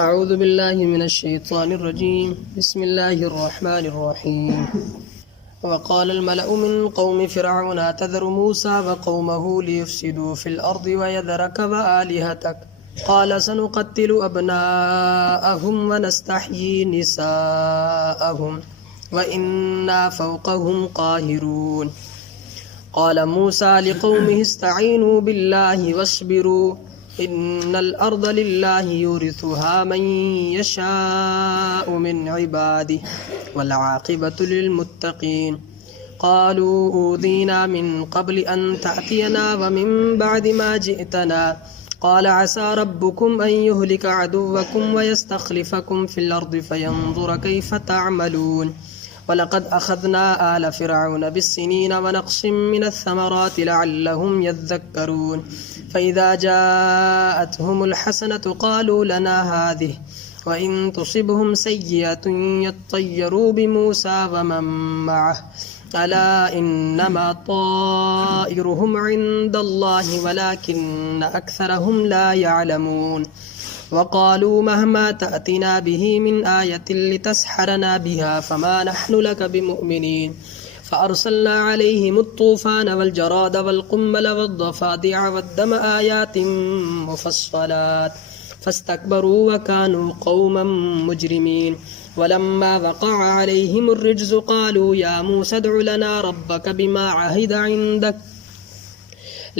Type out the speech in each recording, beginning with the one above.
اعوذ باللہ من الشیطان الرجیم بسم اللہ الرحمن الرحیم وقال الملأ من قوم فرعون أتذر موسى وقومه ليفسدوا في الأرض ويذرك وآلهتك قال سنقتل أبناءهم ونستحيي نساءهم وإنا فوقهم قاهرون قال موسى لقومه استعينوا بالله واصبروا إن الأرض لله يورثها من يشاء من عباده والعاقبة للمتقين قالوا أوذينا من قبل أن تأتينا ومن بعد ما جئتنا قال عسى ربكم أن يهلك عدوكم ويستخلفكم في الأرض فينظر كيف تعملون وَلَقَدْ أَخَذْنَا آلَ فِرْعَوْنَ بِالسِّنِينَ وَنَقْصٍ مِّنَ الثَّمَرَاتِ لَعَلَّهُمْ يَذَّكَّرُونَ فَإِذَا جَاءَتْهُمُ الْحَسَنَةُ قَالُوا لَنَا هَٰذِهِ وَإِن تُصِبْهُمْ سَيِّئَةٌ يَطَّيَّرُوا بِمُوسَىٰ وَمَن مَّعَهُ أَلَا إِنَّمَا طَائِرُهُمْ عِندَ اللَّهِ وَلَٰكِنَّ أَكْثَرَهُمْ لَا يَعْلَمُونَ وقالوا مهما تأتنا به من آية لتسحرنا بها فما نحن لك بمؤمنين فأرسلنا عليهم الطوفان والجراد والقمل والضفادع والدم آيات مفصلات فاستكبروا وكانوا قوما مجرمين ولما وقع عليهم الرجز قالوا يا موسى ادع لنا ربك بما عهد عندك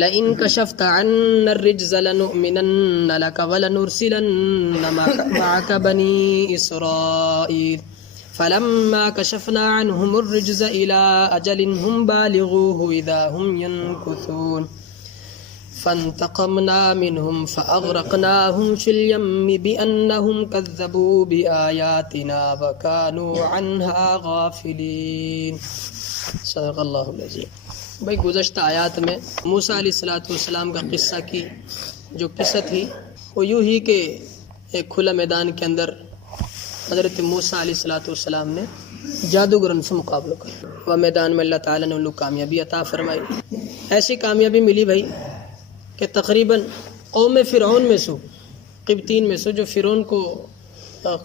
لئن كشفت عنا الرجز لنؤمنن لك ولنرسلن معك بني إسرائيل فلما كشفنا عنهم الرجز إلى أجل هم بالغوه إذا هم ينكثون فانتقمنا منهم فأغرقناهم في اليم بأنهم كذبوا بآياتنا وكانوا عنها غافلين صدق اللہ العظیم۔ بھائی گزشتہ آیات میں موسیٰ علیہ السلام کا قصہ کی جو قصہ تھی وہ یوں ہی کہ ایک کھلا میدان کے اندر حضرت موسیٰ علیہ السلام نے جادوگرن سے مقابلہ کیا وہ میدان میں اللہ تعالیٰ نے ان لوگ کامیابی عطا فرمائی۔ ایسی کامیابی ملی بھائی کہ تقریباً قوم فرعون میں سے قبطین میں سے جو فرعون کو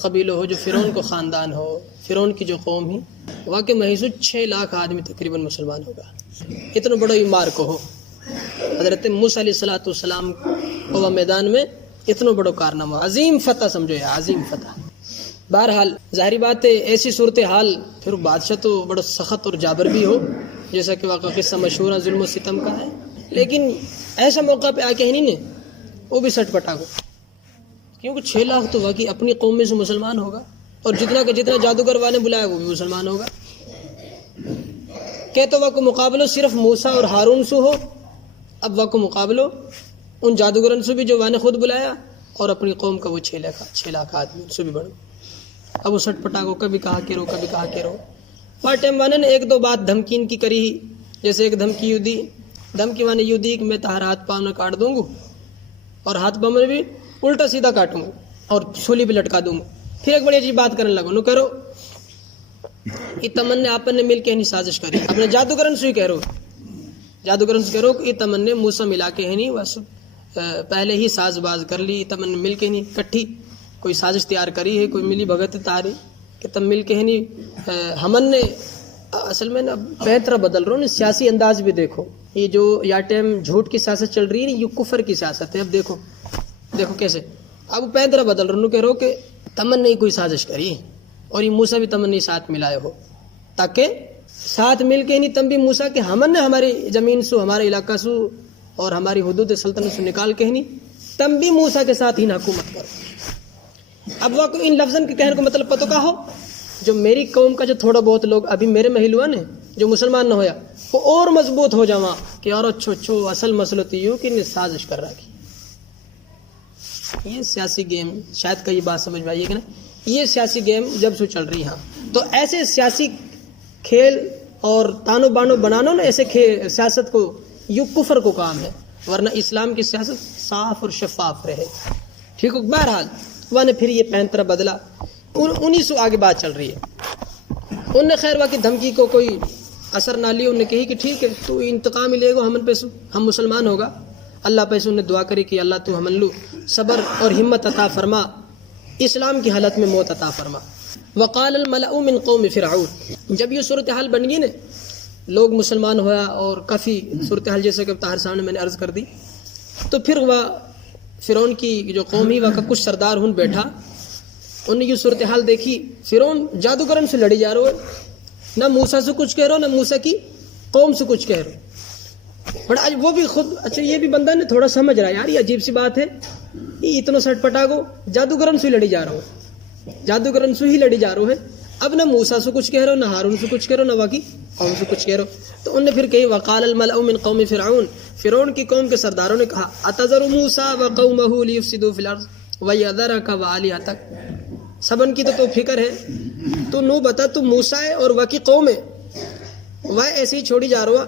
قبیلہ ہو، جو فرعون کو خاندان ہو، فرعون کی جو قوم ہی واقع محض 6 لاکھ آدمی تقریباً مسلمان ہوگا۔ اتنا بڑا مار کو ہو حضرت موسیٰ علیہ السلام کو وہ میدان میں اتنا بڑا کارنامہ، عظیم فتح سمجھو یا عظیم فتح۔ بہرحال ظاہری بات ہے ایسی صورتحال پھر بادشاہ تو بڑا سخت اور جابر بھی ہو، جیسا کہ واقعہ قصہ مشہور ہے ظلم و ستم کا ہے، لیکن ایسا موقع پہ آ کے ہی نہیں نے وہ بھی سٹ پٹا کو، کیونکہ 6 لاکھ تو واقعی اپنی قوم میں سے مسلمان ہوگا، اور جتنا کہ جتنا جادوگر والے بلایا وہ بھی مسلمان ہوگا۔ کہ تو وقت مقابلہ صرف موسیٰ اور ہارون سے ہو، اب وقت مقابلہ ان جادوگرن سے بھی جو وانے خود بلایا، اور اپنی قوم کا وہ 6 لاکھ آدمی سے بھی بڑھو۔ اب وہ سٹ پٹا کو کبھی کہا کہ رو کبھی کہا کہ رو۔ پار ٹائم وانے نے 1-2 بات دھمکین کی کری، جیسے ایک دھمکی یوں دی، دھمکی وانے یوں دی کہ میں تہار ہاتھ پاؤں نہ کاٹ دوں گا، اور ہاتھ پاؤں میں بھی الٹا سیدھا کاٹوں گا اور سولی بھی لٹکا دوں گا۔ پھر ایک بڑی عجیب بات کرنے لگو، نو کرو یہ تمنے آپن نے مل کے نہیں سازش کری، اپنے جادوگرن سے ہی کہہ رہو، جادوگرن سے کہہ رہو کہ یہ تمنے موسیٰ ملا کے ہے نہیں، بس پہلے ہی ساز باز کر لی، تمنے مل کے نہیں کٹھی کوئی سازش تیار کری ہے، کوئی ملی بھگت تاری کہ تم مل کے ہے نہیں۔ ہمن نے اصل میں نا بہتر بدل رہا ہوں، سیاسی انداز بھی دیکھو، یہ جو یا ٹائم جھوٹ کی سیاست چل رہی ہے یہ کفر کی سیاست ہے۔ اب دیکھو کیسے اب پہتر بدل رہا ہوں، کہہ رہو کہ تمن نے کوئی سازش کری اور یہ موسیٰ بھی تمن نے ساتھ ملائے ہو، تاکہ ساتھ مل کے نہیں تم بھی موسیٰ کہ ہمن نے ہماری زمین سو، ہمارے علاقہ سو اور ہماری حدود سلطنت سے نکال کے نہیں تم بھی موسیٰ کے ساتھ ہی حکومت کرو۔ اب وہ ان لفظن کے کہنے کو مطلب پتہ کا ہو، جو میری قوم کا جو تھوڑا بہت لوگ ابھی میرے محل ہوا نے جو مسلمان نہ ہویا وہ اور مضبوط ہو جاواں کہ اور اچھو اصل مسئلہ تو یہ کہ سازش کر رہا کی۔ یہ سیاسی گیم شاید کئی بات سمجھ میں آئی ہے کہ نا، یہ سیاسی گیم جب سے چل رہی ہے تو ایسے سیاسی کھیل اور تانو بانو بنانا نا، ایسے سیاست کو یوں کفر کو کام ہے، ورنہ اسلام کی سیاست صاف اور شفاف رہے۔ ٹھیک ہو، بہرحال وہ نے پھر یہ پینترا بدلا، انہی سے آگے بات چل رہی ہے۔ ان نے خیر واقعی دھمکی کو کوئی اثر نہ لی، انہوں نے کہی کہ ٹھیک ہے تو انتقام ہی لے گا ہمن پیسو، ہم مسلمان ہوگا۔ اللہ پیسو نے دعا کری کہ اللہ تو ہمن لو صبر اور ہمت عطا فرما، اسلام کی حالت میں موت عطا فرما۔ وقال الملأ من قوم فرعون، جب یہ صورتحال بن گئی نا، لوگ مسلمان ہوا اور کافی صورتحال جیسے کہ طاہر صاحب نے میں نے عرض کر دی، تو پھر وہ فرعون کی جو قوم ہی کا کچھ سردار ہن بیٹھا، انہوں نے یہ صورتحال دیکھی، فرعون جادوگرن سے لڑی جا رہا ہے، نہ موسیٰ سے کچھ کہہ رہا نہ موسیٰ کی قوم سے کچھ کہہ رہا، بڑا آج وہ بھی خود اچھا یہ بھی بندہ نے تھوڑا سمجھ رہا ہے یار یہ عجیب سی بات ہے، یہ اتنا سٹ پٹا کو جادوگرن سے لڑی جا رہا ہو، جادوگرن سے ہی لڑی جا رہا ہے، اب نہ موسیٰ سے کچھ کہہ رہا ہو نہ ہارون سے کچھ کہہ رہا ہو نہ واقعی قوم سے کچھ کہہ رہا ہو۔ تو انہوں نے پھر کہی وقال الملأ من قوم فرعون، فرعون کی قوم کے سرداروں نے کہا اتذر موسیٰ وقومہ لیفسدوا فی الارض ویذرک وآلہتک، سب ان کی تو فکر ہے، تو نو بتا تو موسیٰ ہے اور واقعی قوم ہے وہ ایسے ہی چھوڑی جا رہا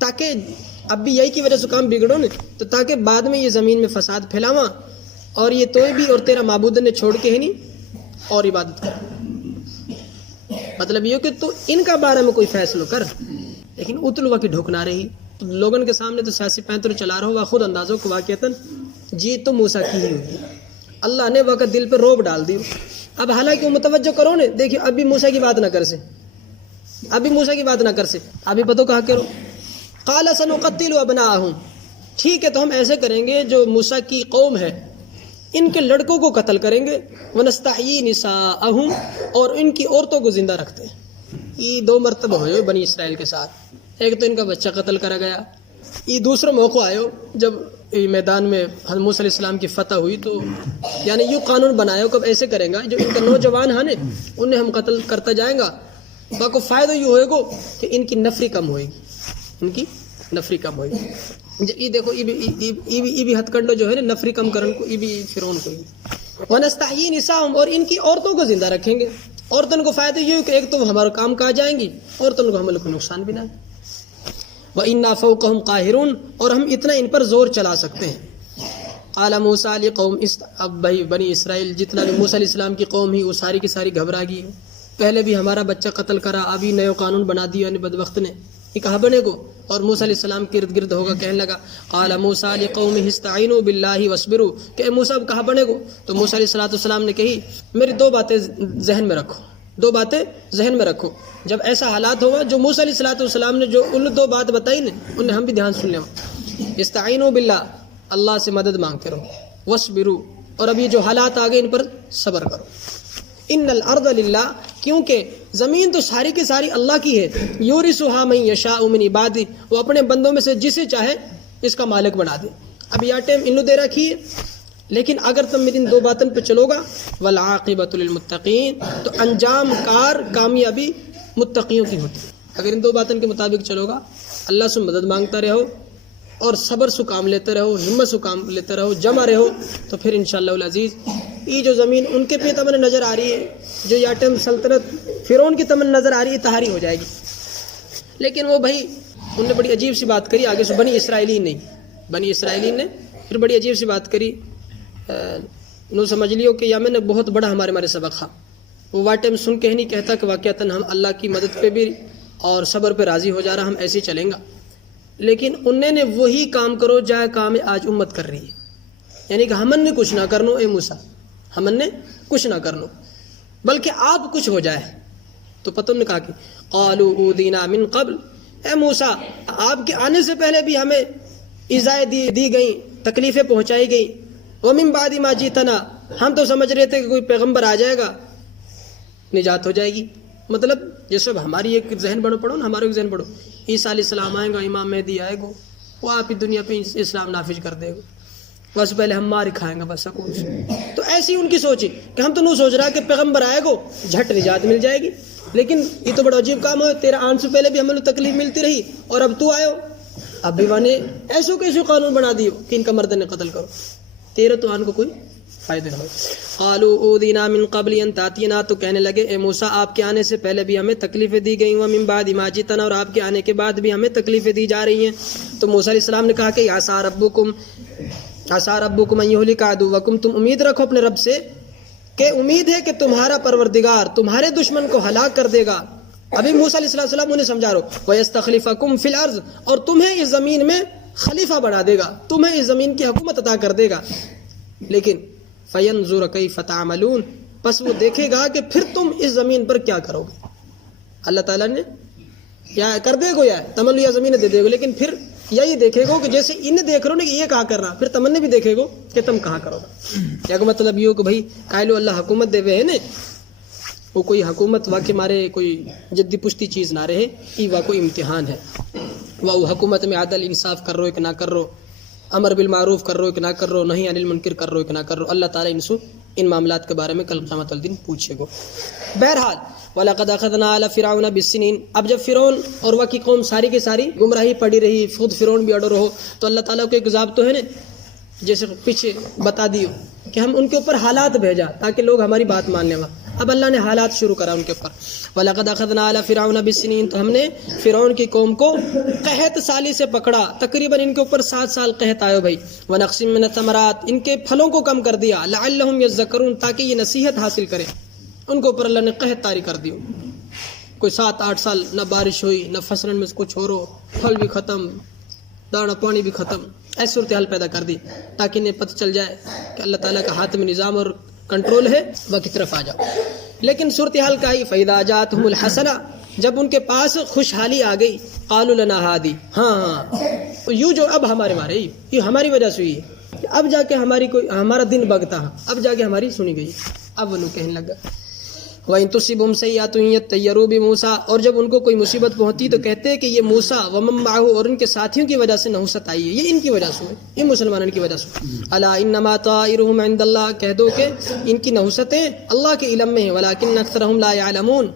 تاکہ اب بھی یہی کی وجہ سے کام بگڑو نا، تو تاکہ بعد میں یہ زمین میں فساد پھیلاواں اور یہ توئی بھی اور تیرا معبود نے چھوڑ کے ہی نہیں اور عبادت کر، مطلب یہ کہ تو ان کا بارے میں کوئی فیصلہ کر، لیکن اتلوا کی ڈھوک نہ رہی، تو لوگوں کے سامنے تو سیاسی پینتر چلا رہا ہوا، خود اندازوں کو واقعتاً جی تو موسیٰ کی ہی ہوئی، اللہ نے وقت دل پہ روب ڈال دی۔ اب حالانکہ وہ متوجہ کرو نے، دیکھیے ابھی موسیٰ کی بات نہ کر سے، ابھی موسیٰ کی بات نہ کر سے، ابھی پتہ کہا کرو قال سنقتل ابناءہم، ٹھیک ہے تو ہم ایسے کریں گے جو موسیٰ کی قوم ہے ان کے لڑکوں کو قتل کریں گے، ونستحیی نساءہم، اور ان کی عورتوں کو زندہ رکھتے ہیں۔ یہ دو مرتبہ ہوئے بنی اسرائیل کے ساتھ، ایک تو ان کا بچہ قتل کرا گیا، یہ دوسرا موقع آئے جب میدان میں حضرت موسیٰ علیہ السلام کی فتح ہوئی، تو یعنی یوں قانون بنایا کب ایسے کریں گا جو ان کا نوجوان ہیں انہیں ہم قتل کرتا جائیں گا، باقی فائدہ یہ ہوئے گا کہ ان کی نفری کم ہوئے گی، ان کی نفری کم ہوئے گی۔ یہ دیکھو یہ بھی ہتھ کنڈو جو ہے نا نفری کم کرن کو، یہ بھی فرعون کو ہی ونستحیی نساءہم، اور ان کی عورتوں کو زندہ رکھیں گے، عورتوں کو فائدہ یہ ہو کہ ایک تو ہمارا کام کا جائیں گی، عورتوں کو ہمیں کوئی نقصان بھی نہ ہے، وَإِنَّا فَوْقَهُمْ قَاهِرُونَ، اور ہم اتنا ان پر زور چلا سکتے ہیں۔ قال موسیٰ لقوم، اب بھائی بنی اسرائیل جتنا بھی موسیٰ علیہ السلام کی قوم ہی وہ ساری کی ساری گھبرا گئی، پہلے بھی ہمارا بچہ قتل کرا، ابھی نئے قانون بنا دیا بدبخت نے، یہ کہاں بنے گو، اور موسیٰ علیہ السلام کے ارد گرد ہوگا کہنے لگا قال موسیٰ لقومہ استعینوا باللہ واصبروا، کہ اے موسیٰ اب کہاں بنے گو، تو موسیٰ علیہ السلام نے کہی میری دو باتیں ذہن میں رکھو، دو باتیں ذہن میں رکھو، جب ایسا حالات ہوگا جو موسیٰ علیہ السلام نے جو ان دو بات بتائی نا انہیں ہم بھی دھیان سن لیں، استعینوا باللہ، اللہ سے مدد مانگتے رہو، واصبروا، اور اب یہ جو حالات آگے ان پر صبر کرو، ان الارض للہ، کیونکہ زمین تو ساری کی ساری اللہ کی ہے، یورثھا من یشاء من عبادہ، وہ اپنے بندوں میں سے جسے چاہے اس کا مالک بنا دے۔ اب یہ ٹائم انہوں دے رکھی ہے، لیکن اگر تم میری ان دو باتوں پہ چلو گا والعاقبۃ للمتقین، تو انجام کار کامیابی متقیوں کی ہوتی ہے۔ اگر ان دو باتوں کے مطابق چلو گا، اللہ سے مدد مانگتا رہو اور صبر سے کام لیتے رہو، ہمت سے کام لیتے رہو، جمع رہو، تو پھر انشاءاللہ العزیز یہ جو زمین ان کے پہ تمہیں نظر آ رہی ہے، جو یہ ٹائم سلطنت فرعون کی تمہیں نظر آ رہی ہے، تہاری ہو جائے گی۔ لیکن وہ بھائی انہوں نے بڑی عجیب سی بات کری، آگے سے بنی اسرائیلی نے پھر بڑی عجیب سی بات کری، نو سمجھ لیو کہ یا میں نے بہت بڑا ہمارے سبق تھا، وہ واٹے میں سن کے ہی نہیں کہتا کہ واقعتاً ہم اللہ کی مدد پہ بھی اور صبر پہ راضی ہو جا رہا، ہم ایسے ہی چلیں گا، لیکن انہیں نے وہی کام کرو جائے کام آج امت کر رہی ہے، یعنی کہ ہمن نے کچھ نہ کرنو، اے موسیٰ ہمن نے کچھ نہ کرنو بلکہ آپ کچھ ہو جائے۔ تو پتہ نے کہا کہ قالوا اوذینا من قبل، اے موسیٰ آپ کے آنے سے پہلے بھی ہمیں ایذائیں دی گئیں، تکلیفیں پہنچائی گئیں، ومن بعد ما جئتنا، ہم تو سمجھ رہے تھے کہ کوئی پیغمبر آ جائے گا نجات ہو جائے گی، مطلب جیسے ہماری ایک ذہن بڑھو پڑھو نا، ہمارا ایک ذہن بڑھو، عیسیٰ علیہ السلام آئیں گا، امام مہدی آئے گا، وہ آپ ہی دنیا پہ اسلام نافذ کر دے گا، بس پہلے ہم مار کھائیں گا بس سکون سے۔ تو ایسی ان کی سوچ ہے کہ ہم تو نہیں سوچ رہا کہ پیغمبر آئے گا جھٹ نجات مل جائے گی، لیکن یہ تو بڑا عجیب کام ہے، تیرا آن سے پہلے بھی ہمیں تکلیف ملتی رہی اور اب تو آئے ہو، اب بھی وانے ایسو کیسے قانون بنا دیو کہ ان کا مردن قتل کرو، تیرے تو آن کو کوئی فائدہ نہ ہو۔ قالوا اوذینا من قبل ان تاتینا، تو کہنے لگے اے موسیٰ آپ کے آنے سے پہلے بھی ہمیں تکلیفیں دی گئی، ومن بعد ما جئتنا، اور آپ کے آنے کے بعد بھی ہمیں تکلیفیں دی جا رہی ہیں۔ تو موسیٰ علیہ السلام نے کہا کہ عسیٰ ربکم ان یہلک عدوکم، تم امید رکھو اپنے رب سے کہ امید ہے کہ تمہارا پروردگار تمہارے دشمن کو ہلاک کر دے گا۔ ابھی موسیٰ علیہ السلام انہیں سمجھا رہو، وَيَسْتَخْلِفَكُمْ فِي الْأَرْضِ، اور تمہیں اس زمین میں خلیفہ بنا دے گا، تمہیں اس زمین کی حکومت عطا کر دے گا۔ لیکن فینظر کیف تعملون، پس وہ دیکھے گا کہ پھر تم اس زمین پر کیا کرو گے۔ اللہ تعالیٰ نے یا کر دے گو یا تمنا یا زمین دے دے گو، لیکن پھر یہی دیکھے گو کہ جیسے انہیں دیکھ رہے ہو نا کہ یہ کہاں کر رہا، پھر تمنا بھی دیکھے گو کہ تم کہاں کرو گا۔ یا مطلب یہ ہو کہ بھائی کائلو اللہ حکومت دے ہوئے ہے نا، وہ کوئی حکومت واقع مارے کوئی جدی پشتی چیز نہ رہے، یہ وا کوئی امتحان ہے۔ وہ حکومت میں عدل انصاف کر رہو کہ نہ کر رہو، امر بالمعروف کر رہو کہ نہ کر رہو، نہیں عن المنکر کر رہو کہ نہ کر رہو، اللہ تعالیٰ ان معاملات کے بارے میں کل قیامت الدین پوچھے گو۔ بہرحال وَلَقَدْ أَخَذْنَا آلَ فِرْعَوْنَ بِالسِّنِينَ، اب جب فرعون اور وہ کی قوم ساری کی ساری گمراہی پڑی رہی، خود فرعون بھی اڑو رہو، تو اللہ تعالیٰ کو ایک ضابطہ تو ہے نا، جیسے پیچھے بتا دیو کہ ہم ان کے اوپر حالات بھیجا تاکہ لوگ ہماری بات مان لیں۔ اب اللہ نے حالات شروع کرا ان کے اوپر۔ وَلَقَدْ أَخَذْنَا آلَ فِرْعَوْنَ بِالسِّنِينَ، تو ہم نے فرعون کی قوم کو قحط سالی سے پکڑا، تقریباً ان کے اوپر 7 سال قحط آئے بھائی۔ وَنَقْصٍ مِّنَ الثَّمَرَاتِ، ان کے پھلوں کو کم کر دیا، لَعَلَّهُمْ يَذَّكَّرُونَ، تاکہ یہ نصیحت حاصل کریں۔ ان کے اوپر اللہ نے قحط طاری کر دی، کوئی 7-8 سال نہ بارش ہوئی، نہ فصلن میں کچھ ہو رہو، پھل بھی ختم، دانا پانی بھی ختم، ایسی صورتحال پیدا کر دی تاکہ انہیں پتہ چل جائے کہ اللہ تعالیٰ کا ہاتھ میں نظام اور کنٹرول ہے، وہ کی طرف آ جاؤ۔ لیکن صورتحال کا ہی فَإِذَا جَاءَتْهُمُ الْحَسَنَةُ، جب ان کے پاس خوشحالی آ گئی، قَالُوا لَنَا هَٰذِهِ، ہاں یوں جو اب ہمارے مارے یہ ہماری وجہ سے ہوئی ہے کہ اب جا کے ہمارا دن بگتا ہے، اب جا کے ہماری سنی گئی۔ اب وہ کہنے لگا وَإِن تُصِبْهُمْ سَيِّئَةٌ يَطَّيَّرُوا بِمُوسَىٰ، اور جب ان کو کوئی مصیبت پہنچتی تو کہتے کہ یہ موسیٰ وَمَن مَّعَهُ، اور ان کے ساتھیوں کی وجہ سے نحوست آئی ہے، یہ ان کی وجہ سے، یہ مسلمانوں کی وجہ سے۔ أَلَا إِنَّمَا طَائِرُهُمْ عِندَ اللَّهِ، کہہ دو کہ ان کی نحوستیں اللہ کے علم میں ہیں، وَلَٰكِنَّ أَكْثَرَهُمْ لَا يَعْلَمُونَ،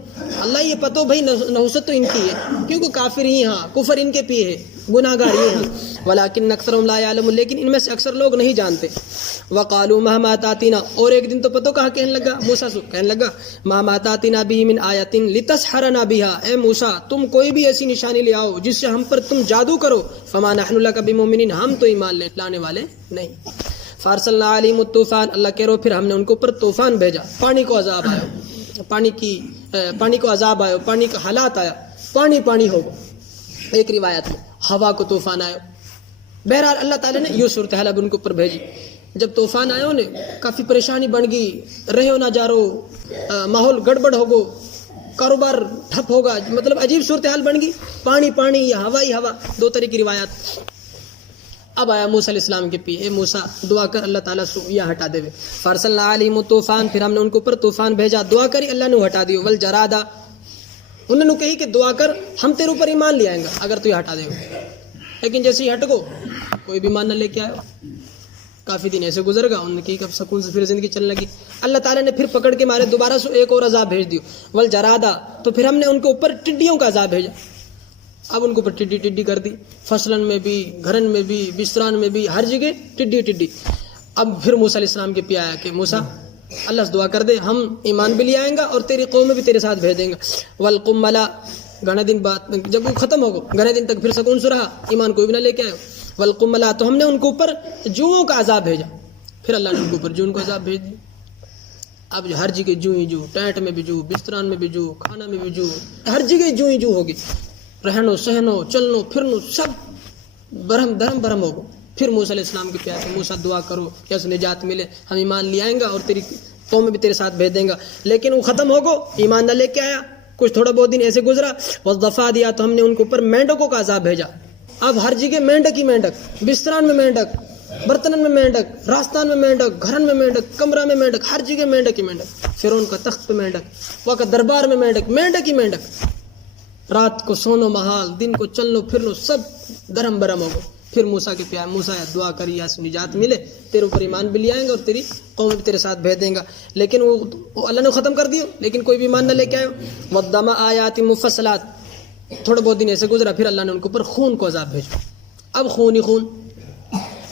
اللہ یہ پتہ بھائی نحوست تو ان کی ہے کیونکہ کافر ہی ہاں، کفر ان کے پیے ہے، گناہگار یہ ہیں، وَلَٰكِنَّ أَكْثَرَهُمْ لَا يَعْلَمُونَ، لیکن ان میں سے اکثر لوگ نہیں جانتے۔ وَقَالُوا مَهْمَا تَأْتِينَا، اور ایک دن تو پتہ کہا کہنے لگا، موسیٰ سے کہنے لگا مَهْمَا تَأْتِينَا بِهِ مِنْ آیَةٍ لِتَسْحَرَنَا بِهَا، اے موسیٰ تم کوئی بھی ایسی نشانی لے آؤ جس سے ہم پر تم جادو کرو، فَمَا نَحْنُ لَكَ بِمُؤْمِنِينَ، ہم تو ایمان لانے والے نہیں۔ فَأَرْسَلْنَا عَلَيْهِمُ الطُّوفَانَ، اللہ کہہ رہو پھر ہم نے ان کے اوپر طوفان بھیجا، پانی کو عذاب آیا، پانی کو عذاب آیا، پانی کا حالات آیا، پانی ہو گیا۔ ایک روایت میں ہوا کو طوفان آیا۔ بہرحال اللہ تعالیٰ نے یہ صورتحال اب ان کے اوپر بھیجی۔ جب طوفان آیا انہیں کافی پریشانی بن گئی، رہو نہ جا رہو، ماحول گڑبڑ ہو گو، کاروبار ٹھپ ہوگا، مطلب عجیب صورتحال بن گئی، پانی یا ہوا ہی ہوا، دو طرح کی روایات۔ اب آیا موسیٰ علیہ السلام کے پی، اے موسیٰ دعا کر اللہ تعالیٰ سے یہ ہٹا دے۔ فارسلنا علیہم الطوفان، پھر ہم نے ان کے اوپر طوفان بھیجا، دعا کری اللہ نے ہٹا دیو۔ والجرادا، انہوں نے کہی کہ دعا کر ہم تیرے اوپر ایمان لے آئیں گا اگر تو یہ ہٹا دے گا، لیکن جیسے ہی ہٹ گو کوئی بھی ایمان نہ لے کے آئے۔ کافی دن ایسے گزر گا، انہوں نے کہی کہ اب سکون سے پھر زندگی چلنے لگی۔ اللہ تعالیٰ نے پھر پکڑ کے مارے دوبارہ سے ایک اور عذاب بھیج دیو۔ والجرادا، تو پھر ہم نے ان کے اوپر ٹڈیوں کا عذاب بھیجا۔ اب ان کو اوپر ٹڈی کر دی، فصلن میں بھی، گھرن میں بھی، بستران میں بھی، ہر جگہ ٹڈی۔ اب پھر موسیٰ علیہ السلام کے پی آیا کہ موسیٰ اللہ سے دعا کر دے، ہم ایمان بھی لے آئیں گا اور تیری قوم میں بھی تیرے ساتھ بھیج دیں گا۔ والقملا، گھنے دن بعد جب وہ ختم ہو گئے، گھنے دن تک پھر سکون سے رہا، ایمان کوئی بھی نہ لے کے آئے۔ والقملا، تو ہم نے ان کے اوپر جوؤں کا عذاب بھیجا، پھر اللہ نے ان کے اوپر جوؤں کا عذاب بھیج دیا۔ اب ہر جگہ جو ہی جو، ٹینٹ میں بھی جو، بستران میں بھی جو، کھانا میں بھی جو، ہر جگہ جو ہی جو ہوگی، رہنو سہنو چلنو پھرنو سب برہم ہوگو۔ پھر موسیٰ علیہ السلام کے پیار سے موسیٰ دعا کرو کہ اس نجات ملے، ہم ایمان لے آئیں گا اور تیری قوم میں بھی تیرے ساتھ بھیج دیں گا۔ لیکن وہ ختم ہوگو، ایمان نہ لے کے آیا، کچھ تھوڑا بہت دن ایسے گزرا۔ وَضَفَا دیا، تو ہم نے ان کے اوپر مینڈکوں کا عذاب بھیجا۔ اب ہر جگہ مینڈک ہی مینڈک، بستران میں مینڈک، برتنن میں مینڈک، راستان میں مینڈک، گھرن میں مینڈک، کمرہ میں مینڈک، ہر جگہ مینڈک ہی مینڈک۔ فرعون کا تخت پہ مینڈک، وہ کا دربار میں مینڈک ہی مینڈک۔ رات کو سونو محال، دن کو چلنو پھرنو سب درم برم ہوگا۔ پھر موسیٰ کے پیار، موسیٰ دعا کری یا نجات ملے، تیرے اوپر ایمان بھی لے آئیں گے اور تیری قوم بھی تیرے ساتھ بھیج دیں گا۔ لیکن وہ اللہ نے ختم کر دیو، لیکن کوئی بھی ایمان نہ لے کے آئے۔ وَالدَّمَ آیَاتٍ مُفَصَّلَاتٍ، تھوڑے بہت دن ایسے گزرا، پھر اللہ نے ان کے اوپر خون کو عذاب بھیجا۔ اب خون ہی خون،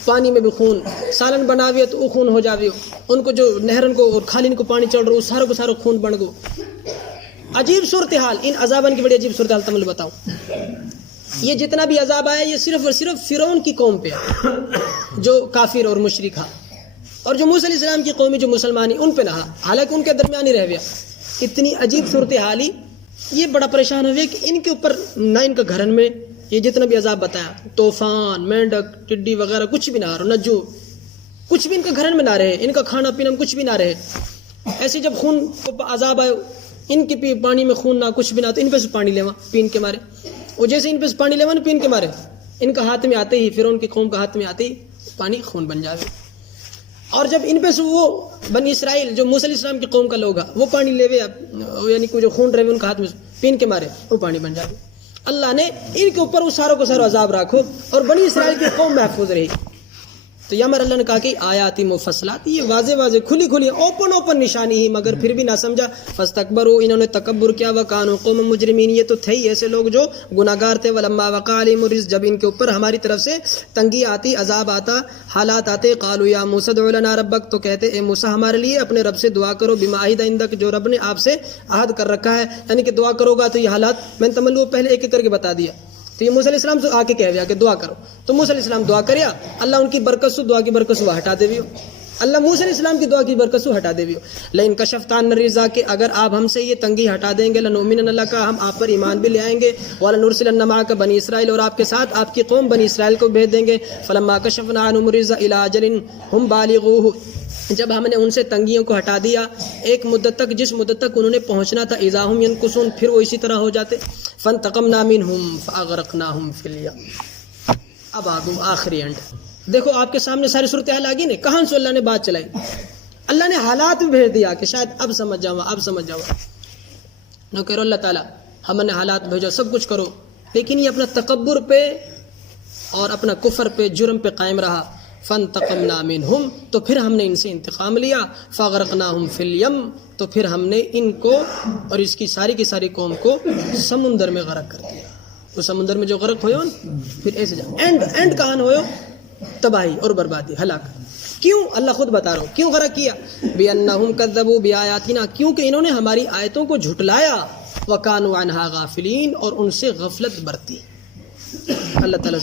پانی میں بھی خون، سالن بناویے تو وہ خون ہو جاویو، ان کو جو نہرن کو اور کھالین کو پانی چڑھ رہا وہ سارے کو سارا خون بن گو۔ عجیب صورتحال، ان عذابن کی بڑی عجیب صورتحال تمہیں بتاؤں۔ یہ جتنا بھی عذاب آیا یہ صرف اور صرف فرعون کی قوم پہ ہے جو کافر اور مشرک ہے، اور جو موسیٰ علیہ السلام کی قومی جو مسلمانی ان پہ نہ، حالانکہ ان کے درمیان ہی رہ گیا۔ اتنی عجیب صورتحالی، یہ بڑا پریشان ہوئے کہ ان کے اوپر نہ ان کا گھرن میں یہ جتنا بھی عذاب بتایا، طوفان، مینڈک، ٹڈی وغیرہ کچھ بھی نہ آ رہا، نہ جو کچھ بھی ان کے گھرن میں نہ رہے، ان کا کھانا پینا میں کچھ بھی نہ رہے. ایسے جب خون کو عذاب آئے، ان کے پانی میں خون نہ کچھ بھی نہ، تو ان پہ سے پانی لیوا پین کے مارے. اور جیسے ان پہ سے پانی لیوا نا پین کے مارے، ان کا ہاتھ میں آتے ہی، فرعون کی قوم کا ہاتھ میں آتے ہی پانی خون بن جاوے. اور جب ان پہ سے وہ بنی اسرائیل جو موسیٰ علیہ السلام کی قوم کا لوگ وہ پانی لے وے، یعنی کہ جو خون رہے ان کا ہاتھ میں پین کے مارے وہ پانی بن جاوے. اللہ نے ان کے اوپر وہ ساروں کو سارا عذاب رکھو اور بنی اسرائیل کی قوم محفوظ رہی. تو یہاں اللہ نے کہا کہ آیاتی مفصلات، یہ واضح واضح کھلی کھلی اوپن نشانی ہی، مگر پھر بھی نہ سمجھا. فاستکبروا، انہوں نے تکبر کیا. وکانوا قوما مجرمین، یہ تو تھے ہی ایسے لوگ جو گناہگار تھے. ولما وقع علیہم الرجز، جب ان کے اوپر ہماری طرف سے تنگی آتی، عذاب آتا، حالات آتے. قالوا یا موسیٰ ادع لنا ربک، تو کہتے اے موسیٰ ہمارے لیے اپنے رب سے دعا کرو. بما عہد عندک، جو رب نے آپ سے عہد کر رکھا ہے، یعنی کہ دعا کرو گا تو یہ حالات میں نے تملو پہلے ایک ایک کر کے بتا دیا. تو یہ موسیٰ علیہ السلام سے آ کے کہہ گیا کہ دعا کرو. تو موسیٰ علیہ السلام دعا کریا، اللہ ان کی برکت سے دعا کی برکت سے ہٹا دے بھی ہو. اللہ موسیٰ علیہ السلام کی دعا کی برکت سے ہٹا دے بھی ہو. لئن کشفت عنا الرجز، کہ اگر آپ ہم سے یہ تنگی ہٹا دیں گے، لنؤمنن لک، ہم آپ پر ایمان بھی لے آئیں گے. ولنرسلن معک بنی اسرائیل، اور آپ کے ساتھ آپ کی قوم بنی اسرائیل کو بھیج دیں گے. فلما کشفنا عنہم الرجز الی اجل ہم بالغوہ، جب ہم نے ان سے تنگیوں کو ہٹا دیا ایک مدت تک، جس مدت تک انہوں نے پہنچنا تھا، اذا ہم ینکثون، پھر وہ اسی طرح ہو جاتے. فانتقمنا منہم فاغرقناہم فی الیم. اب آگو آخری اینڈ دیکھو، آپ کے سامنے ساری صورتحال آ گئی نا، کہاں سے اللہ نے بات چلائی. اللہ نے حالات بھی بھیج دیا کہ شاید اب سمجھ جاؤ. نو کہو اللہ تعالیٰ ہم نے حالات بھیجو، سب کچھ کرو، لیکن یہ اپنا تکبر پہ اور اپنا کفر پہ، جرم پہ قائم رہا. فانتقمنا منہم، تو پھر ہم نے ان سے انتقام لیا. فاغرقناہم فی الیم، تو پھر ہم نے ان کو اور اس کی ساری قوم کو سمندر میں غرق کر دیا. تو سمندر میں جو غرق ہوئے پھر ایسے جا اینڈ کہاں ہوئے، تباہی اور بربادی، ہلاک. کیوں؟ اللہ خود بتا رہا ہوں کیوں غرق کیا. بِأَنَّهُمْ كَذَّبُوا بِآيَاتِنَا، کیونکہ انہوں نے ہماری آیتوں کو جھٹلایا. وَكَانُوا عَنْهَا غَافِلِينَ، اور ان سے غفلت برتی. اللہ تعالیٰ